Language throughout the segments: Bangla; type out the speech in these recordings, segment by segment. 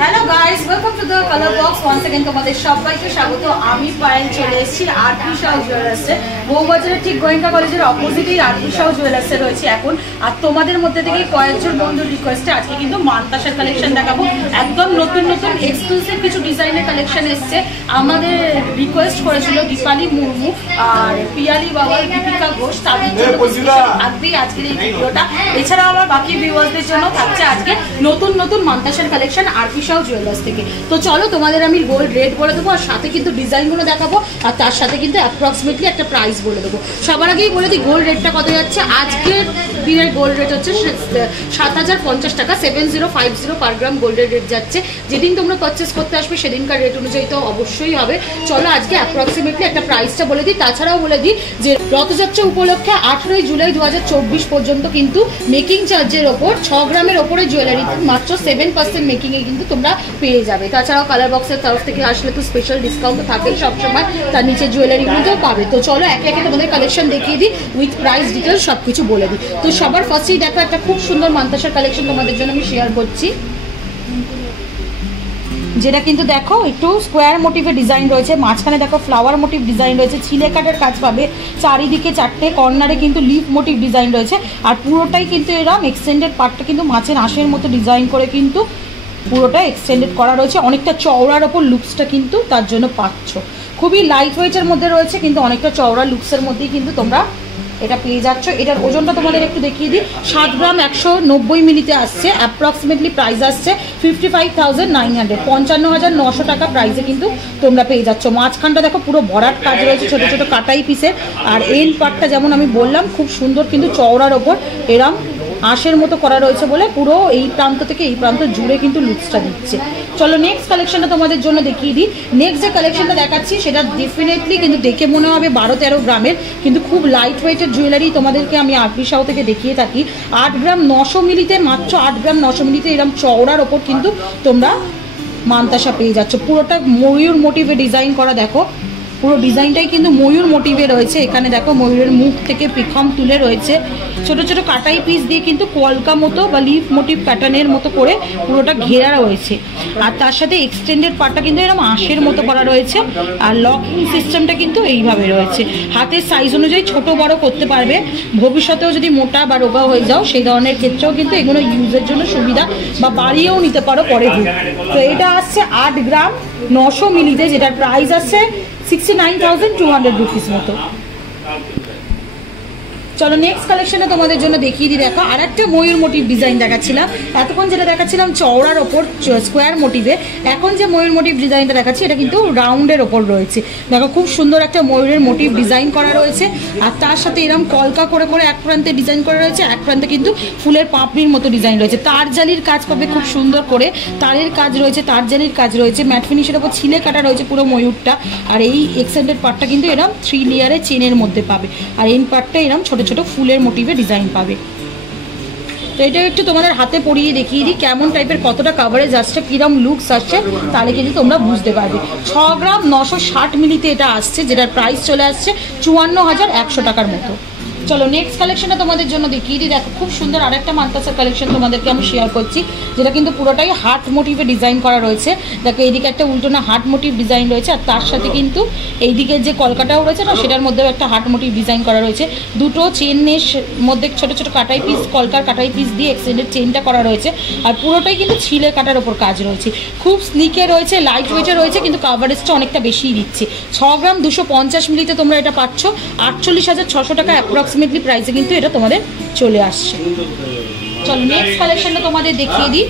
Hello guys, welcome to the colour box. Once again তোমাদের সবাইকে স্বাগত। আমি পায়েল চলে এসেছি আরপি শাহ জুয়েলার্সে। বউবাজারের ঠিক গোয়েঙ্কা কলেজের অপোজিটেই আরপি শাহ জুয়েলার্সে রয়েছে এখন। আর তোমাদের মধ্যে থেকে কয়েকজন বন্ধুর রিকোয়েস্টে আজকে কিন্তু মানতাসার কালেকশন দেখাবো। একদম নতুন নতুন এক্সক্লুসিভ কিছু ডিজাইনের কালেকশন এসছে। আমাদের রিকোয়েস্ট করেছিল দীপালি মুর্মু আর পিয়ালি বাবা, দীপিকা ঘোষ, তাদের জন্য থাকবেই আজকের এই ভিডিওটা। এছাড়াও আমার বাকি ভিউয়ার্সদের জন্য থাকছে আজকে নতুন নতুন মানতাসার কালেকশন আরপি শাহ জুয়েলার্স থেকে। তো চলো তোমাদের আমি গোল্ড রেট বলে দেবো, আর সাথে কিন্তু ডিজাইনগুলো দেখাবো, আর তার সাথে কিন্তু অ্যাপ্রক্সিমেটলি একটা প্রাইস বলে দেবো। সবার আগেই বলে দিই গোল্ড রেটটা কত যাচ্ছে। আজকের দিনের গোল্ড রেট হচ্ছে 7050 টাকা, 7050 পার গ্রাম গোল্ডের রেট যাচ্ছে। যেদিন তোমরা পারচেস করতে আসবে সেদিনকার রেট অনুযায়ী তো অবশ্যই হবে। চলো আজকে অ্যাপ্রক্সিমেটলি একটা প্রাইসটা বলে দিই। তাছাড়াও বলে দিই যে রথযাত্রা উপলক্ষে 18 জুলাই 2024 পর্যন্ত কিন্তু মেকিং চার্জের ওপর 6 গ্রামের ওপরে জুয়েলারি মাত্র 7% মেকিংয়ে কিন্তু তোমরা পেয়ে যাবে। তাছাড়াও কালার বক্সের তরফ থেকে আসলে তো স্পেশাল ডিসকাউন্ট থাকেই সবসময়, তার নিচে জুয়েলারিগুলোতেও পাবে। তো চলো একে একে তোমাদের কালেকশন দেখিয়ে দিই, উইথ প্রাইস ডিটেলস সব কিছু বলে দিই। তো সবার ফার্স্টেই দেখো একটা খুব সুন্দর মানতাসার কালেকশন তোমাদের জন্য আমি শেয়ার করছি, যেটা কিন্তু দেখো একটু স্কোয়ার মোটিভে ডিজাইন রয়েছে। মাঝখানে দেখো ফ্লাওয়ার মোটিভ ডিজাইন রয়েছে, ছিলে কাটার কাজ পাবে। চারিদিকে চারটে কর্নারে কিন্তু লিফ মোটিভ ডিজাইন রয়েছে। আর পুরোটাই কিন্তু এরকম এক্সটেন্ডেড পার্টটা কিন্তু মাছের আঁশের মতো ডিজাইন করে কিন্তু পুরোটা এক্সটেন্ডেড করা রয়েছে। অনেকটা চওড়ার ওপর লুকসটা কিন্তু তার জন্য পাচ্ছ। খুবই লাইট ওয়েটের মধ্যে রয়েছে, কিন্তু অনেকটা চওড়া লুকসের মধ্যেই কিন্তু তোমরা এটা পেয়ে যাচ্ছ। এটার ওজনটা তোমাদের একটু দেখিয়ে দিই, 7 গ্রাম 190 মিলিতে আসছে। অ্যাপ্রক্সিমেটলি প্রাইস আসছে 55,900, 55,900 টাকা প্রাইসে কিন্তু তোমরা পেয়ে যাচ্ছ। মাঝখানটা দেখো পুরো ভরাট কাজ রয়েছে ছোট ছোট কাটাই পিসের। আর এন্ড পার্টটা যেমন আমি বললাম খুব সুন্দর কিন্তু চওড়ার ওপর এরম আঁশের মতো করা রয়েছে বলে পুরো এই প্রান্ত থেকে এই প্রান্ত জুড়ে কিন্তু লুকসটা দিচ্ছে। চলো নেক্সট কালেকশনটা তোমাদের জন্য দেখিয়ে দিই। নেক্সট যে কালেকশনটা দেখাচ্ছি সেটা ডেফিনেটলি কিন্তু দেখে মনে হবে 12-13 গ্রামের, কিন্তু খুব লাইট ওয়েটের জুয়েলারি তোমাদেরকে আমি আরপি শাহ থেকে দেখিয়ে থাকি। 8 গ্রাম 900 মিলিতে, মাত্র 8 গ্রাম 900 মিলিতে এরকম চওড়ার ওপর কিন্তু তোমরা মানতাসা পেয়ে যাচ্ছ। পুরোটা ময়ূর মোটিভে ডিজাইন করা, দেখো পুরো ডিজাইনটাই কিন্তু ময়ূর মোটিভে রয়েছে। এখানে দেখো ময়ূরের মুখ থেকে পিখম তুলে রয়েছে, ছোট ছোট কাটাই পিস দিয়ে কিন্তু কলকা মতো বা লিফ মোটিভ প্যাটার্নের মতো করে পুরোটা ঘেরা রয়েছে। আর তার সাথে এক্সটেন্ডেড পার্টটা কিন্তু এরকম আঁশের মতো করা রয়েছে। আর লকিং সিস্টেমটা কিন্তু এইভাবে রয়েছে। হাতের সাইজ অনুযায়ী ছোট বড় করতে পারবে। ভবিষ্যতেও যদি মোটা বা রোগা হয়ে যাও সেই ধরনের ক্ষেত্রেও কিন্তু এগুলো ইউজের জন্য সুবিধা, বা বাড়িয়েও নিতে পারো পরে। তো এটা আসছে 8 গ্রাম 900 মিলিতে, যেটার প্রাইস আসছে 69,200 রুপিস মতো। চলো নেক্সট কালেকশনে তোমাদের জন্য দেখিয়ে দিই। দেখো আর একটা ময়ূর মোটিভ ডিজাইন দেখাচ্ছিলাম এতক্ষণ, যেটা দেখাচ্ছিলাম চওড়ার ওপর স্কোয়ার মোটিভে। এখন যে ময়ূর মোটিভ ডিজাইনটা দেখাচ্ছি এটা কিন্তু রাউন্ডের ওপর রয়েছে। দেখো খুব সুন্দর একটা ময়ূরের মোটিভ ডিজাইন করা রয়েছে। আর তার সাথে এরকম কলকা করে করে এক প্রান্তে ডিজাইন করা রয়েছে, এক প্রান্তে কিন্তু ফুলের পাপড়ির মতো ডিজাইন রয়েছে। তার জালির কাজ পাবে খুব সুন্দর করে, তারের কাজ রয়েছে, তার জালির কাজ রয়েছে, ম্যাট ফিনিশের ওপর ছিলে কাটা রয়েছে পুরো ময়ূরটা। আর এই এক্সটেন্ডেড পার্টটা কিন্তু এরকম 3 লেয়ারে চেনের মধ্যে পাবে। আর এন্ড পার্টটা এরকম ছোট ছোট ফুলের মোটিভে ডিজাইন পাবে। তো এটা একটু তোমাদের হাতে পরিয়ে দেখিয়ে দিই কেমন টাইপের, কতটা কাভারেজ আসছে, কিরম লুকস আসছে, তাহলে কিন্তু তোমরা বুঝতে পারবে। 6 গ্রাম 960 মিলিতে এটা আসছে, যেটার প্রাইস চলে আসছে 54,100 টাকার মতো। চলো নেক্সট কালেকশনটা তোমাদের জন্য দেখিয়ে দিই। দেখো খুব সুন্দর আরেকটা মানতাসার কালেকশন তোমাদেরকে আমি শেয়ার করছি, যেটা কিন্তু পুরোটাই হার্ট মোটিভে ডিজাইন করা রয়েছে। দেখো এইদিকে একটা উল্টোনা হার্ট মোটিভ ডিজাইন রয়েছে, আর তার সাথে কিন্তু এইদিকে যে কলকাটাও রয়েছে না সেটার মধ্যেও একটা হার্ট মোটিভ ডিজাইন করা রয়েছে। দুটো চেনের মধ্যে ছোট ছোট কাটাই পিস, কলকার কাটাই পিস দিয়ে এক্সটেন্ডেড চেনটা করা রয়েছে। আর পুরোটাই কিন্তু ছিলে কাটার ওপর কাজ রয়েছে। খুব স্নিকে রয়েছে, লাইট ওয়েটে রয়েছে, কিন্তু কাভারেজটা অনেকটা বেশিই দিচ্ছে। 6 গ্রাম 250 মিলিতে তোমরা এটা পাচ্ছ 48,600 টাকা অ্যাপ্রক্সিমেটলি প্রাইসে কিন্তু এটা তোমাদের চলে আসছে। চলো নেক্সট কালেকশনটা তোমাদের দেখিয়ে দিই।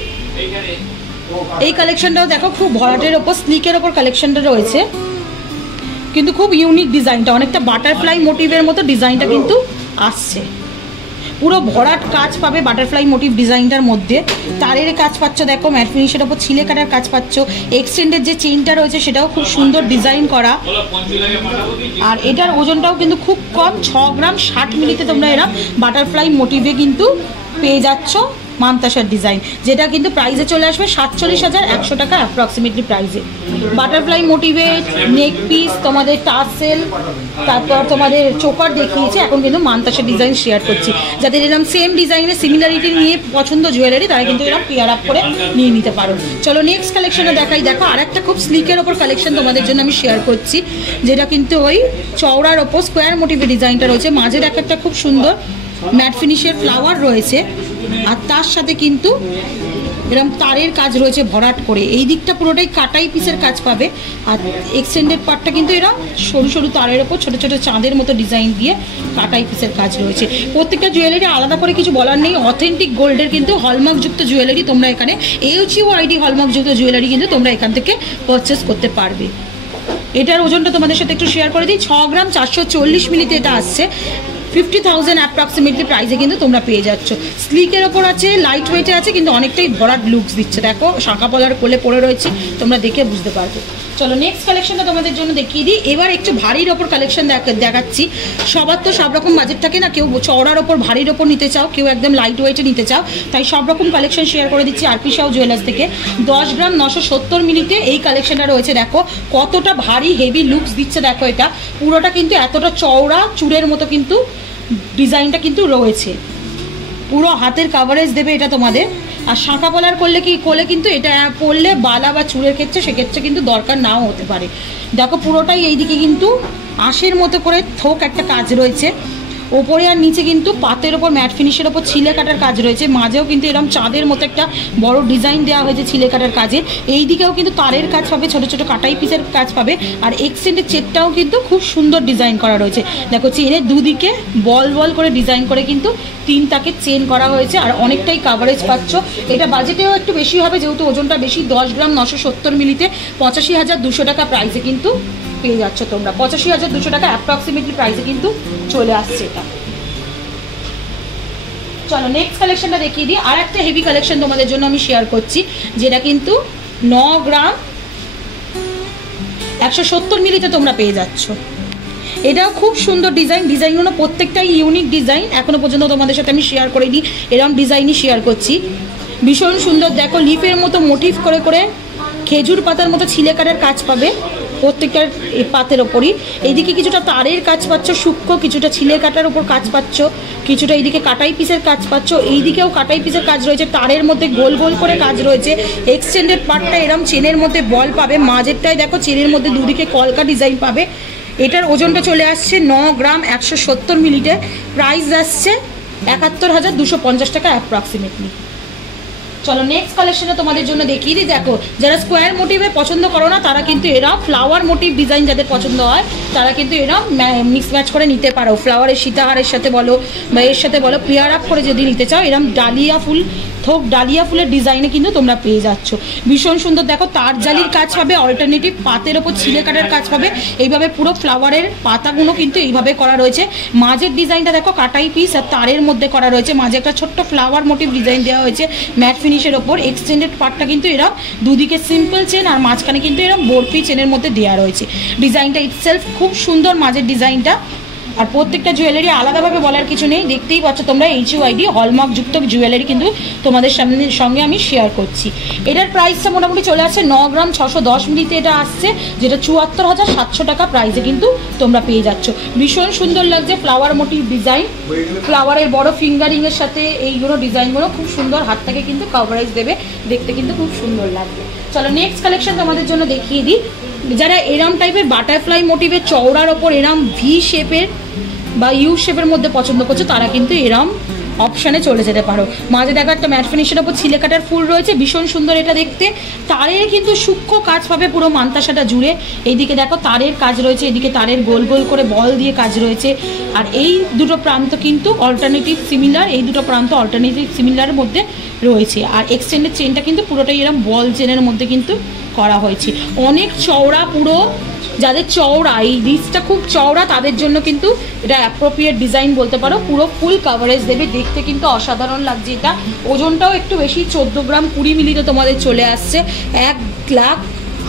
এই কালেকশনটাও দেখো খুব ভরাটের ওপর স্লিকের ওপর কালেকশনটা রয়েছে, কিন্তু খুব ইউনিক ডিজাইনটা, অনেকটা বাটারফ্লাই মোটিভের মতো ডিজাইনটা কিন্তু আসছে। পুরো ভরাট কাজ পাবে বাটারফ্লাই মোটিভ ডিজাইনটার মধ্যে। তারের কাজ পাচ্ছ, দেখো ম্যাট ফিনিশের ওপর ছিলে কাটার কাজ পাচ্ছ। এক্সটেন্ডেড যে চেইনটা রয়েছে সেটাও খুব সুন্দর ডিজাইন করা। আর এটার ওজনটাও কিন্তু খুব কম, 6 গ্রাম 60 মিলিতে তোমরা এরা বাটারফ্লাই মোটিভে কিন্তু পেয়ে যাচ্ছ মানতাসার ডিজাইন, যেটা কিন্তু প্রাইসে চলে আসবে 47,100 টাকা অ্যাপ্রক্সিমেটলি প্রাইসে। বাটারফ্লাই মোটিভে নেক পিস, তোমাদের টাসেল, তারপর তোমাদের চোকার দেখিয়েছি, এখন কিন্তু মানতাসার ডিজাইন শেয়ার করছি। যাদের এরকম সেম ডিজাইনের সিমিলারিটি নিয়ে পছন্দ জুয়েলারি, তারা কিন্তু এরকম পেয়ার আপ করে নিয়ে নিতে পারো। চলো নেক্সট কালেকশনে দেখাই। দেখো আর একটা খুব স্লিকের ওপর কালেকশন তোমাদের জন্য আমি শেয়ার করছি, যেটা কিন্তু ওই চওড়ার ওপর স্কোয়ার মোটিভের ডিজাইনটা রয়েছে। মাঝের একটা খুব সুন্দর ম্যাট ফিনিশের ফ্লাওয়ার রয়েছে, আর তার সাথে কিন্তু এরকম তারের কাজ রয়েছে ভরাট করে। এই দিকটা পুরোটাই কাটাই পিসের কাজ পাবে, আর এক্সটেন্ডেড পার্টটা কিন্তু এরকম সরু সরু তারের ওপর ছোটো ছোটো চাঁদের মতো ডিজাইন দিয়ে কাটাই পিসের কাজ রয়েছে। প্রত্যেকটা জুয়েলারি আলাদা করে কিছু বলার নেই, অথেন্টিক গোল্ডের কিন্তু হলমার্কযুক্ত জুয়েলারি তোমরা এখানে HUID হলমার্কযুক্ত জুয়েলারি কিন্তু তোমরা এখান থেকে পারচেস করতে পারবে। এটার ওজনটা তোমাদের সাথে একটু শেয়ার করে দিই। 6 গ্রাম 440 মিলিতে এটা আসছে, 50,000 অ্যাপ্রক্সিমেটলি প্রাইসে কিন্তু তোমরা পেয়ে যাচ্ছ। স্লিকের ওপর আছে, লাইট ওয়েটে আছে, কিন্তু অনেকটাই ভরাট লুকস দিচ্ছে। দেখো শাঁখা পলার কোলে পড়ে রয়েছে, তোমরা দেখে বুঝতে পারবে। চলো নেক্সট কালেকশনটা তোমাদের জন্য দেখিয়ে দিই। এবার একটু ভারীর ওপর কালেকশন দেখাচ্ছি। সবার তো সব রকম বাজেট থাকে না, কেউ চওড়ার ওপর ভারীর ওপর নিতে চাও, কেউ একদম লাইট ওয়েটে নিতে চাও, তাই সব রকম কালেকশন শেয়ার করে দিচ্ছি RP Sahu জুয়েলার্স থেকে। 10 গ্রাম 970 মিলিতে এই কালেকশনটা রয়েছে। দেখো কতটা ভারী হেভি লুকস দিচ্ছে। দেখো এটা পুরোটা কিন্তু এতটা চওড়া চূড়ের মতো কিন্তু ডিজাইনটা কিন্তু রয়েছে, পুরো হাতের কাভারেজ দেবে এটা তোমাদের। আর শাঁখা পলার করলে কি কোলে কিন্তু এটা পরলে বালা বা চুলের ক্ষেত্রে সেক্ষেত্রে কিন্তু দরকার নাও হতে পারে। দেখো পুরোটাই এইদিকে কিন্তু আঁশের মতো করে থোক একটা কাজ রয়েছে, ওপরে আর নিচে কিন্তু পাতের ওপর ম্যাট ফিনিশের ওপর ছিলে কাটার কাজ রয়েছে। মাঝেও কিন্তু এরকম চাঁদের মতো একটা বড় ডিজাইন দেওয়া হয়েছে ছিলে কাটার কাজে। এই দিকেও কিন্তু তারের কাজ পাবে, ছোটো ছোটো কাটাই পিসের কাজ পাবে, আর এক্সটেন্ডের চেনটাও কিন্তু খুব সুন্দর ডিজাইন করা রয়েছে। দেখো চেনের দুদিকে বল বল করে ডিজাইন করে কিন্তু 3 তাকে চেন করা হয়েছে, আর অনেকটাই কাভারেজ পাচ্ছ। এটা বাজেটেও একটু বেশি হবে, যেহেতু ওজনটা বেশি। 10 গ্রাম 970 মিলিতে 85,200 টাকা প্রাইসে কিন্তু পেয়ে যাচ্ছ তোমরা। 85,200 টাকা অ্যাপ্রক্সিমেটলি প্রাইসে কিন্তু চলে আসছে এটা। চলো নেক্সট কালেকশনটা দেখিয়ে দিই। আর একটা হেভি কালেকশন তোমাদের জন্য আমি শেয়ার করছি, যেটা কিন্তু 9 গ্রাম 170 মিলিতে তোমরা পেয়ে যাচ্ছ। এটাও খুব সুন্দর ডিজাইন, ডিজাইনগুলো প্রত্যেকটাই ইউনিক ডিজাইন। এখনো পর্যন্ত তোমাদের সাথে আমি শেয়ার করিনি, এরকম ডিজাইনই শেয়ার করছি। ভীষণ সুন্দর। দেখো লিফের মতো মোটিভ করে করে খেজুর পাতার মতো ছিলে কাটার কাজ পাবে প্রত্যেকটার পাতের ওপরই। এইদিকে কিছুটা তারের কাজ পাচ্ছ সূক্ষ্ম, কিছুটা ছিলে কাটার উপর কাজ পাচ্ছ, কিছুটা এইদিকে কাটাই পিসের কাজ পাচ্ছ, এইদিকেও কাটাই পিসের কাজ রয়েছে, তারের মধ্যে গোল গোল করে কাজ রয়েছে। এক্সটেন্ডেড পার্টটা এরম চেনের মধ্যে বল পাবে, মাঝেরটায় দেখো চেনের মধ্যে দুদিকে কলকা ডিজাইন পাবে। এটার ওজনটা চলে আসছে 9 গ্রাম 170 মিলিতে, প্রাইস আসছে 71,250 টাকা অ্যাপ্রক্সিমেটলি। চলো নেক্সট কালেকশনে তোমাদের জন্য দেখিয়ে দিই। দেখো যারা স্কোয়ার মোটিভে পছন্দ করো না, তারা কিন্তু এরা ফ্লাওয়ার মোটিভ ডিজাইন যাদের পছন্দ হয়, তারা কিন্তু এরা মিক্স ম্যাচ করে নিতে পারো। ফ্লাওয়ারের সীতাহারের সাথে বলো বা এর সাথে বলো, পেয়ার আপ করে যদি নিতে চাও, এরম ডালিয়া ফুল থোক ডালিয়া ফুলের ডিজাইনে কিন্তু তোমরা পেয়ে যাচ্ছ। ভীষণ সুন্দর। দেখো তার জালির কাজ পাবে, অল্টারনেটিভ পাতের ওপর ছিলে কাটার কাজ পাবে। এইভাবে পুরো ফ্লাওয়ারের পাতাগুলো কিন্তু এইভাবে করা রয়েছে। মাঝের ডিজাইনটা দেখো কাটাই পিস আর তারের মধ্যে করা রয়েছে, মাঝে একটা ছোট্ট ফ্লাওয়ার মোটিভ ডিজাইন দেওয়া হয়েছে ম্যাট ফিনিশের ওপর। এক্সটেন্ডেড পার্টটা কিন্তু এরকম দুদিকে সিম্পল চেন, আর মাঝখানে কিন্তু এরকম বরফি চেনের মধ্যে দেওয়া রয়েছে। ডিজাইনটা ইটসেলফ খুব সুন্দর মাঝের ডিজাইনটা। আর প্রত্যেকটা জুয়েলারি আলাদাভাবে বলার কিছু নেই, দেখতেই পাচ্ছ তোমরা HUID হলমার্কযুক্ত জুয়েলারি কিন্তু তোমাদের সঙ্গে আমি শেয়ার করছি। এটার প্রাইসটা মোটামুটি চলে আসছে 9 গ্রাম 610 মিলিতে এটা আসছে, যেটা 74,700 টাকা প্রাইসে কিন্তু তোমরা পেয়ে যাচ্ছ। ভীষণ সুন্দর লাগছে ফ্লাওয়ার মোটিভ ডিজাইন, ফ্লাওয়ারের বড় ফিঙ্গারিংয়ের সাথে এইগুলো ডিজাইনগুলো খুব সুন্দর, হাতটাকে কিন্তু কভারেজ দেবে, দেখতে কিন্তু খুব সুন্দর লাগবে। চলো নেক্সট কালেকশন তোমাদের জন্য দেখিয়ে দিই। যারা এরম টাইপের বাটারফ্লাই মোটিভের চওড়ার ওপর এরম ভি শেপের বা ইউ শেপের মধ্যে পছন্দ করছো, তারা কিন্তু এরম অপশানে চলে যেতে পারো। মাঝে দেখো একটা ম্যাট ফিনিশের ওপর ছিলে কাটার ফুল রয়েছে, ভীষণ সুন্দর এটা দেখতে। তারের কিন্তু সূক্ষ্ম কাজ পাবে পুরো মান্তাসাটা জুড়ে। এইদিকে দেখো তারের কাজ রয়েছে, এদিকে তারের গোল গোল করে বল দিয়ে কাজ রয়েছে। আর এই দুটো প্রান্ত কিন্তু অল্টারনেটিভ সিমিলার, এই দুটো প্রান্ত অল্টারনেটিভ সিমিলারের মধ্যে রয়েছে। আর এক্সটেন্ডেড চেনটা কিন্তু পুরোটাই এরকম বল চেনের মধ্যে কিন্তু করা হয়েছে। অনেক চওড়া, পুরো যাদের চওড়া এই রিচটা খুব চওড়া তাদের জন্য কিন্তু এটা অ্যাপ্রোপ্রিয়েট ডিজাইন বলতে পারো। পুরো ফুল কাভারেজ দেবে, দেখতে কিন্তু অসাধারণ লাগছে এটা। ওজনটাও একটু বেশি, 14 গ্রাম 20 মিলিতে তোমাদের চলে আসছে 1,00,000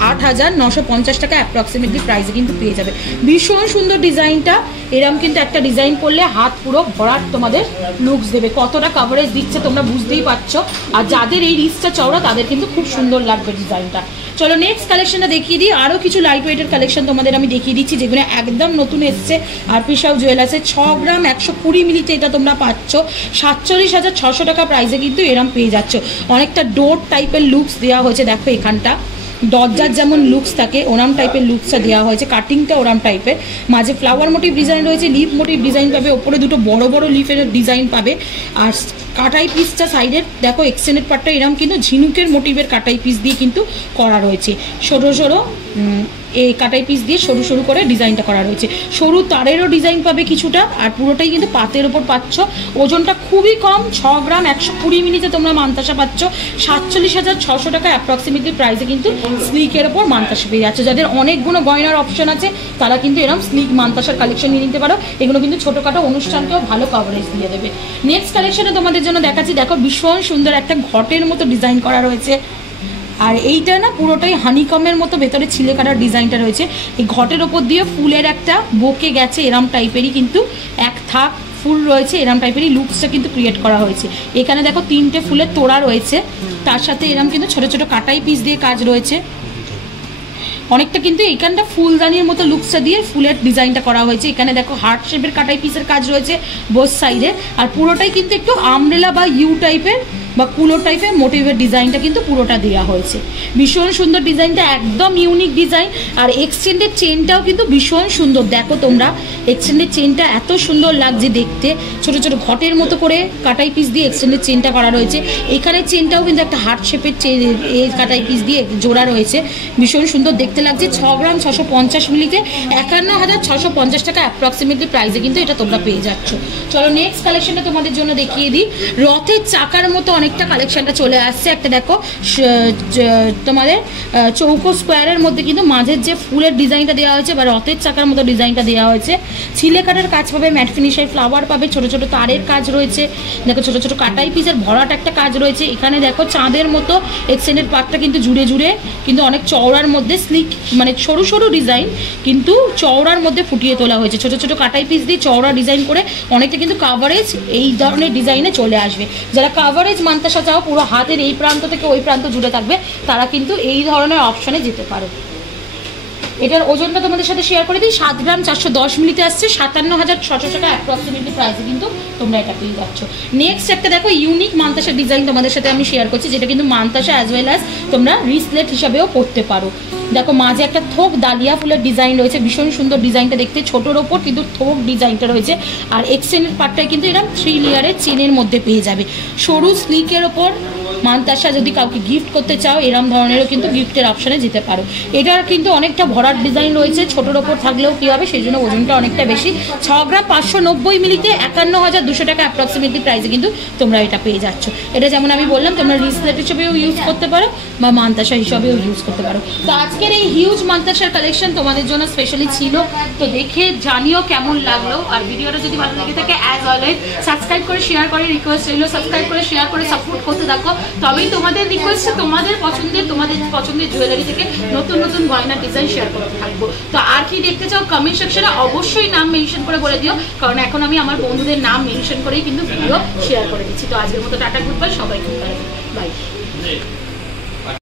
8,950 টাকা অ্যাপ্রক্সিমেটলি প্রাইসে কিন্তু পেয়ে যাবে। ভীষণ সুন্দর ডিজাইনটা, এরম কিন্তু একটা ডিজাইন করলে হাত পুরো ভরাট তোমাদের লুকস দেবে। কতটা কাভারেজ দিচ্ছে তোমরা বুঝতেই পারছো, আর যাদের এই রিচটা চওড়া তাদের কিন্তু খুব সুন্দর লাগবে ডিজাইনটা। চলো নেক্সট কালেকশনটা দেখিয়ে দিই। আরও কিছু লাইট ওয়েটের কালেকশন তোমাদের আমি দেখিয়ে দিচ্ছি, যেগুলো একদম নতুন এসছে আরপি সাউ জুয়েলার্সে। 6 গ্রাম 120 মিলিতে এটা তোমরা পাচ্ছ 47,600 টাকা প্রাইসে কিন্তু এরম পেয়ে যাচ্ছ। অনেকটা ডোর টাইপের লুকস দেওয়া হয়েছে, দেখো এখানটা দরজার যেমন লুকস থাকে ওরাম টাইপের লুকসটা দেওয়া হয়েছে, কাটিংটা ওরাম টাইপের, মাঝে ফ্লাওয়ার মোটিভ ডিজাইন রয়েছে, লিফ মোটিভ ডিজাইন পাবে, ওপরে দুটো বড় বড় লিফের ডিজাইন পাবে। আর কাটাই পিসটা সাইডের দেখো এক্সটেন্ডেড পার্টটা এরকম কিন্তু ঝিনুকের মোটিভের কাটাই পিস দিয়ে কিন্তু করা রয়েছে, সরু সরু এই কাটাই পিস দিয়ে সরু সরু করে ডিজাইনটা করা রয়েছে। সরু তারেরও ডিজাইন পাবে কিছুটা, আর পুরোটাই কিন্তু পাতের ওপর পাচ্ছ। ওজনটা খুবই কম, 6 গ্রাম 120 মিলিতে তোমরা মানতাসা পাচ্ছ 47,600 টাকা অ্যাপ্রক্সিমেটলি প্রাইসে কিন্তু স্লিকের ওপর মানতাসা পেয়ে যাচ্ছে। যাদের অনেকগুলো গয়নার অপশন আছে তারা কিন্তু এরকম স্লিক মানতাসার কালেকশন নিয়ে নিতে পারো। এগুলো কিন্তু ছোটোখাটো অনুষ্ঠানকেও ভালো কভারেজ দিয়ে দেবে। নেক্সট কালেকশনে তোমাদের জন্য দেখাচ্ছি, দেখো ভীষণ সুন্দর একটা ঘটের মতো ডিজাইন করা রয়েছে। আর এইটা না পুরোটাই হানিকমের মতো ভেতরে ছিলে কাটার ডিজাইনটা রয়েছে। এই ঘটের ওপর দিয়ে ফুলের একটা বোকে গেছে এরম টাইপেরই কিন্তু এক থাক ফুল রয়েছে, এরম টাইপেরই লুকসটা কিন্তু ক্রিয়েট করা হয়েছে। এখানে দেখো 3টে ফুলের তোড়া রয়েছে, তার সাথে এরম কিন্তু ছোটো ছোটো কাটাই পিস দিয়ে কাজ রয়েছে। অনেকটা কিন্তু এইখানটা ফুলদানির মতো লুকসটা দিয়ে ফুলের ডিজাইনটা করা হয়েছে। এখানে দেখো হার্ট শেপের কাটাই পিসের কাজ রয়েছে বোথ সাইডে, আর পুরোটাই কিন্তু একটু আমব্রেলা বা ইউ টাইপের বা কুলো টাইপের মোটিভের ডিজাইনটা কিন্তু পুরোটা দেওয়া হয়েছে। ভীষণ সুন্দর ডিজাইনটা, একদম ইউনিক ডিজাইন। আর এক্সটেন্ডেড চেনটাও কিন্তু ভীষণ সুন্দর, দেখো তোমরা এক্সটেন্ডেড চেনটা এত সুন্দর লাগছে দেখতে। ছোটো ছোটো ঘটের মতো করে কাটাই পিস দিয়ে এক্সটেন্ডেড চেনটা করা রয়েছে। এখানে চেনটাও কিন্তু একটা হার্ট শেপের চেন কাটাই পিস দিয়ে জোড়া রয়েছে, ভীষণ সুন্দর দেখতে লাগছে। 6 গ্রাম 650 মিলিতে 51,650 টাকা অ্যাপ্রক্সিমেটলি প্রাইসে কিন্তু এটা তোমরা পেয়ে যাচ্ছ। চলো নেক্সট কালেকশনটা তোমাদের জন্য দেখিয়ে দিই। রথের চাকার মতো অনেকটা কালেকশনটা চলে আসছে। একটা দেখো তোমাদের চৌকো স্কোয়ারের মধ্যে কিন্তু মাঝের যে ফুলের ডিজাইনটা দেওয়া হয়েছে বা রথের চাকার মতো ডিজাইনটা দেওয়া হয়েছে। ছিলে কাটার কাজ পাবে, ম্যাট ফিনিশের ফ্লাওয়ার পাবে, ছোটো ছোটো তারের কাজ রয়েছে, দেখো ছোটো ছোটো কাটাই পিসের ভরাট একটা কাজ রয়েছে। এখানে দেখো চাঁদের মতো এক্সটেন্ডেড পার্টটা কিন্তু জুড়ে জুড়ে কিন্তু অনেক চওড়ার মধ্যে স্লিক মানে সরু সরু ডিজাইন কিন্তু চওড়ার মধ্যে ফুটিয়ে তোলা হয়েছে। ছোটো ছোটো কাটাই পিস দিয়ে চওড়া ডিজাইন করে অনেকটা কিন্তু কাভারেজ এই ধরনের ডিজাইনে চলে আসবে। যারা কাভারেজ মানতাসা চাও পুরো হাতের এই প্রান্ত থেকে ওই প্রান্ত জুড়ে থাকবে তারা কিন্তু এই ধরনের অপশনে যেতে পারো। এটার ওজনটা তোমাদের সাথে শেয়ার করে দিই, 7 গ্রাম 410 মিলিতে আসছে 57,600 টাকা অ্যাপ্রক্সিমেটলি প্রাইসে কিন্তু তোমরা এটা পেয়ে যাচ্ছ। নেক্সট একটা দেখো ইউনিক মানতাসার ডিজাইন তোমাদের সাথে আমি শেয়ার করছি, যেটা কিন্তু মানতাসা অ্যাজ ওয়েল অ্যাজ তোমরা রিসলেট হিসাবেও পড়তে পারো। দেখো মাঝে একটা থোক ডালিয়া ফুলের ডিজাইন রয়েছে, ভীষণ সুন্দর ডিজাইনটা দেখতে, ছোটোর ওপর কিন্তু থোক ডিজাইনটা রয়েছে। আর এক্সটেন্ডেড পার্টটাই কিন্তু এরকম 3 লেয়ারের চেনের মধ্যে পেয়ে যাবে। সরু স্লিকের ওপর মানতাসা যদি কাউকে গিফট করতে চাও এরম ধরনেরও কিন্তু গিফটের অপশানে যেতে পারো। এটার কিন্তু অনেকটা ভরাট ডিজাইন রয়েছে, ছোটোর ওপর থাকলেও কী হবে সেই জন্য ওজনটা অনেকটা বেশি। 6 গ্রাম 590 মিলিতে 51,200 টাকা অ্যাপ্রক্সিমেটলি প্রাইসে কিন্তু তোমরা এটা পেয়ে যাচ্ছ। এটা যেমন আমি বললাম তোমরা রিসলেট হিসেবেও ইউজ করতে পারো বা মানতাসা হিসাবেও ইউজ করতে পারো। তো আজকের এই হিউজ মানতাসার কালেকশন তোমাদের জন্য স্পেশালি ছিল, তো দেখে জানিও কেমন লাগলো। আর ভিডিওটা যদি ভালো লেগে থাকে অ্যাজ অলওয়েজ সাবস্ক্রাইব করে শেয়ার করে রিকোয়েস্ট রইল, সাবস্ক্রাইব করে শেয়ার করে সাপোর্ট করতে থাকো, তবেই তোমাদের রিকোয়েস্টে তোমাদের পছন্দের জুয়েলারি থেকে নতুন নতুন গয়নার ডিজাইন শেয়ার করতে থাকবো। তো আর কি দেখতে চাও কমেন্ট সেকশনে অবশ্যই নাম মেনশন করে বলে দিও, কারণ এখন আমি আমার বন্ধুদের নাম মেনশন করেই কিন্তু ভিডিও শেয়ার করে দিচ্ছি। তো আজকের মতো টাটা, গুড বাই, সবাই খুব ভালো, বাই।